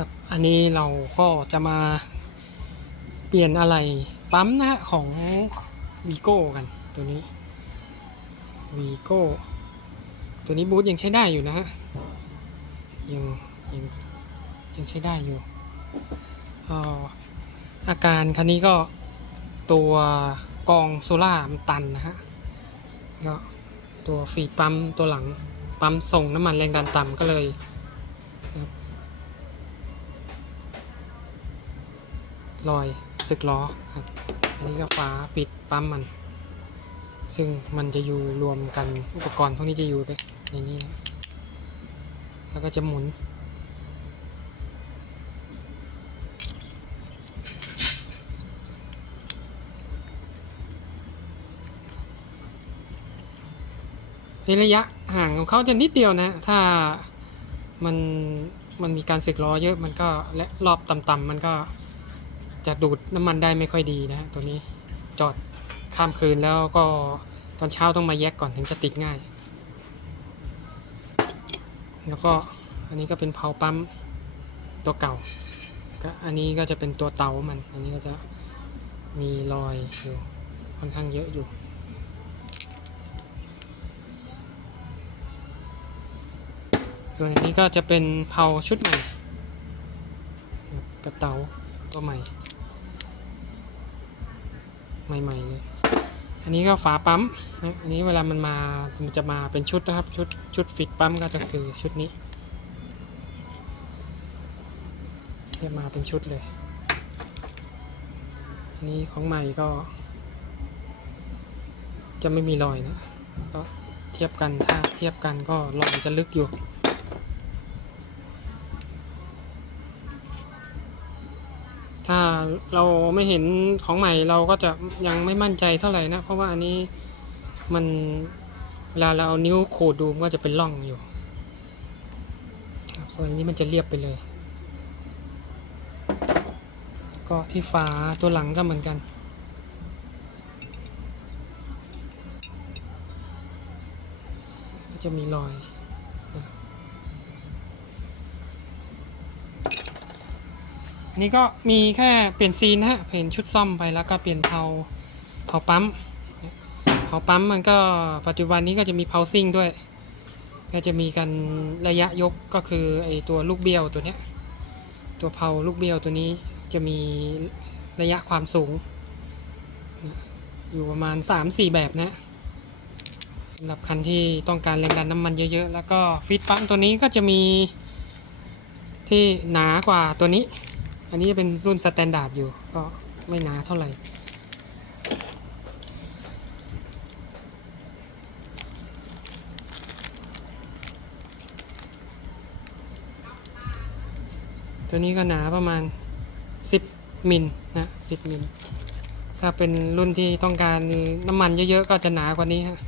ครับ อันนี้เราก็จะมาเปลี่ยนอะไรปั๊มนะฮะของวีโก้กันตัวนี้วีโก้ตัวนี้บูทยังใช้ได้อยู่นะฮะยังยังยังใช้ได้อยู่อาอาการคันนี้ก็ตัวกองโซล่ามันตันนะฮะก็ตัวฟีดปั๊มตัวหลังปั๊มส่งน้ำมันแรงดันต่ำก็เลย รอยสึกล้อครับ อันนี้ก็ฝาปิดปั๊มมัน ซึ่งมันจะอยู่รวมกันอุปกรณ์พวกนี้จะอยู่ไปในนี้ แล้วก็จะหมุนในระยะห่างของเขาจะนิดเดียวนะ ถ้ามันมันมีการสึกล้อเยอะมันก็และรอบต่ำๆมันก็ จะดูดน้ำมันได้ไม่ค่อยดีนะตัวนี้จอดข้ามคืนแล้วก็ตอนเช้าต้องมาแยกก่อนถึงจะติดง่าย แล้วก็อันนี้ก็เป็นเพาปั๊มตัวเก่าก็อันนี้ก็จะเป็นตัวเตามัน อันนี้ก็จะมีรอยอยู่ค่อนข้างเยอะอยู่ ส่วนอันนี้ก็จะเป็นเพาชุดใหม่กระเตาตัวใหม่ ใหม่ๆเลยอันนี้ก็ฝาปั๊มนะอันนี้เวลามันมามันจะมาเป็นชุดนะครับ ชุดชุดฟิตปั๊มก็จะคือชุดนี้จะมาเป็นชุดเลย อันนี้ของใหม่ก็ จะไม่มีรอยนะก็เทียบกันถ้าเทียบกันก็รอยจะลึกอยู่ ถ้าเราไม่เห็นของใหม่เราก็จะยังไม่มั่นใจเท่าไหร่นะ เพราะว่าอันนี้มันเวลาเราเอานิ้วขูดดูมันก็จะเป็นร่องอยู่ ส่วนนี้มันจะเรียบไปเลย ก็ที่ฝาตัวหลังก็เหมือนกันจะมีรอย นี่ก็มีแค่เปลี่ยนซีนนะฮะเปลี่ยนชุดซ่อมไปแล้วก็เปลี่ยนเผาเผาปั๊มเผาปั๊มมันก็ปัจจุบันนี้ก็จะมีเพาซิ่งด้วย ก็จะมีกันระยะยกก็คือไอตัวลูกเบี้ยวตัวเนี้ยตัวเผาลูกเบี้ยวตัวนี้จะมีระยะความสูง อยู่ประมาณ 3-4 แบบนะสำหรับคันที่ต้องการแรงดันน้ำมันเยอะๆ แล้วก็ฟีดปั๊มตัวนี้ก็จะมีที่หนากว่าตัวนี้ อันนี้เป็นรุ่นสแตนดาร์ดอยู่ ก็ไม่หนาเท่าไหร่ตัวนี้ก็หนาประมาณ 10 มิลนะ10มิลถ้าเป็นรุ่นที่ต้องการน้ำมันเยอะๆ ก็จะหนากว่านี้ฮะ